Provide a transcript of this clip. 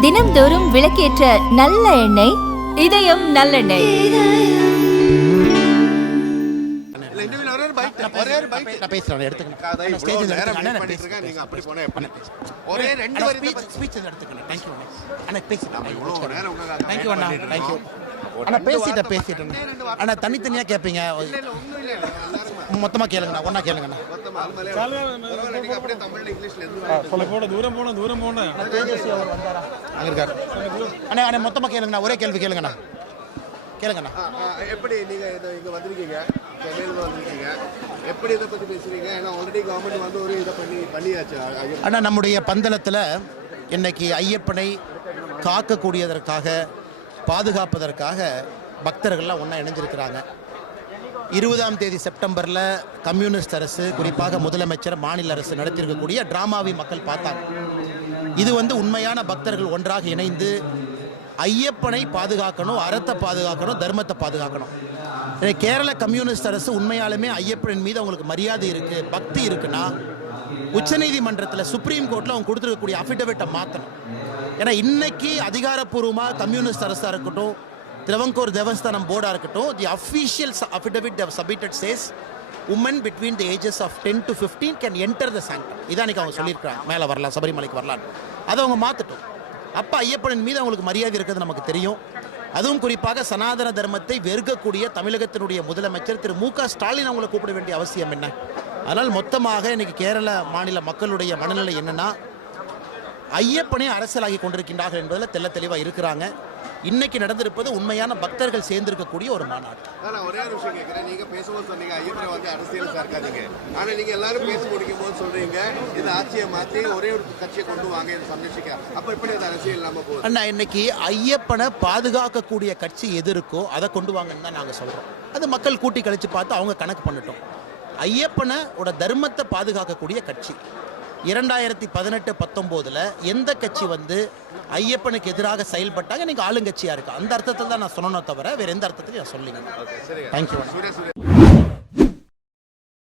தினம்தோறும் விளக்கேற்ற நல்ல எண்ணெய் இதயம் நல்லெண்ணெய். ரெண்டு பேசிட்டேன். அண்ணா, தனித்தனியா கேட்பீங்க இல்ல, இல்ல, ஒண்ணும் இல்ல. எல்லாரும் மொத்தமா கேளுங்கண்ணா ஒண்ணா கேளுங்கண்ணா. தூரம் போன தூரம் போன. தேஜஸ்வி அவர் வந்தாரா அங்க இருக்காரு. அண்ணா அண்ணா மொத்தமா கேளுங்கண்ணா ஒரே கேள்வி கேளுங்கண்ணா. கேளுங்கண்ணா. எப்படி நீங்க இத இங்க வந்திருக்கீங்க? சென்னையில வந்திருக்கீங்க. எப்படி இதை பத்தி பேசுறீங்க? ஏன்னா ஆல்ரெடி கவர்மெண்ட் வந்து ஒரு இதை பண்ணி பண்ணியாச்சு அண்ணா நம்முடைய பந்தளத்தில் இன்னைக்கு ஐயப்பனை காக்கக்கூடியதற்காக பாதுகாப்பதற்காக பக்தர்கள்லாம் ஒன்றா இணைஞ்சிருக்கிறாங்க. இருபதாம் தேதி செப்டம்பரில் கம்யூனிஸ்ட் அரசு குறிப்பாக முதலமைச்சர் மாநில அரசு நடத்தியிருக்கக்கூடிய டிராமாவை மக்கள் பார்த்தாங்க. இது வந்து உண்மையான பக்தர்கள் ஒன்றாக இணைந்து ஐயப்பனை பாதுகாக்கணும் அறத்தை பாதுகாக்கணும் தர்மத்தை பாதுகாக்கணும். கேரள கம்யூனிஸ்ட் அரசு உண்மையாலுமே ஐயப்பனின் மீது அவங்களுக்கு மரியாதை இருக்குது பக்தி இருக்குன்னா உச்சநீதிமன்றத்தில் சுப்ரீம் கோர்ட்டில் அவங்க கொடுத்துருக்கக்கூடிய அஃபிடவிட்டை மாற்றணும் ஏன்னா இன்னைக்கு அதிகாரப்பூர்வமாக கம்யூனிஸ்ட் அரசாக இருக்கட்டும் திருவங்கூர் தேவஸ்தானம் போர்டாக இருக்கட்டும் the official affidavit submitted says women between the ages of ten to fifteen can enter the sanctum இதான் அன்றைக்கி அவங்க சொல்லியிருக்காங்க மேலே வரலாம் சபரிமலைக்கு வரலாம். அதை அவங்க மாற்றட்டும் அப்போ ஐயப்பனின் மீது அவங்களுக்கு மரியாதை இருக்கிறது நமக்கு தெரியும். அதுவும் குறிப்பாக சனாதன தர்மத்தை வெறுக்கக்கூடிய தமிழகத்தினுடைய முதலமைச்சர் திரு மு க. ஸ்டாலின் அவங்களை கூப்பிட வேண்டிய அவசியம் என்ன? அதனால் மொத்தமாக இன்னைக்கு கேரள மாநில மக்களுடைய மனநிலை என்னன்னா ஐயப்பனே அரசியலாகி கொண்டிருக்கின்றார்கள் என்பதில் தெல்ல தெளிவாக இருக்கிறாங்க. இன்னைக்கு நடந்திருப்பது உண்மையான பக்தர்கள் சேர்ந்திருக்கக்கூடிய ஒரு மாநாடு. நான் ஒரே ஒரு விஷயம் கேட்கிறேன். நீங்க பேசும்போது சொன்னீங்க ஐயப்பனை வந்து அரசியல் சேர்க்காதீங்க. ஆனா நீங்க எல்லாரும் பேசி முடிக்கும் போது சொல்றீங்க இந்த ஆட்சியை மாத்தி ஒரே ஒரு கட்சியை கொண்டு வாங்க இதை சந்திச்சுக்க அப்ப எப்படி அது அரசியல் இல்லாம போகுது? அண்ணா இன்னைக்கு ஐயப்பனை பாதுகாக்கக்கூடிய கட்சி எது இருக்கோ அதை கொண்டு வாங்கன்னு தான் நாங்கள் சொல்கிறோம் அது மக்கள் கூட்டி கழிச்சு பார்த்து அவங்க கணக்கு பண்ணட்டும். ஐயப்பனோட தர்மத்தை பாதுகாக்கக்கூடிய கட்சி. இரண்டாயிரத்தி பதினெட்டு பத்தொம்போதில் எந்த கட்சி வந்து ஐயப்பனுக்கு எதிராக செயல்பட்டாங்க. இன்னைக்கு ஆளுங்கட்சியாக இருக்கு. அந்த அர்த்தத்தில் தான் நான் சொன்னனோ தவிர வேற எந்த அர்த்தத்திலையும் நான் சொல்லிங்க தேங்க்யூ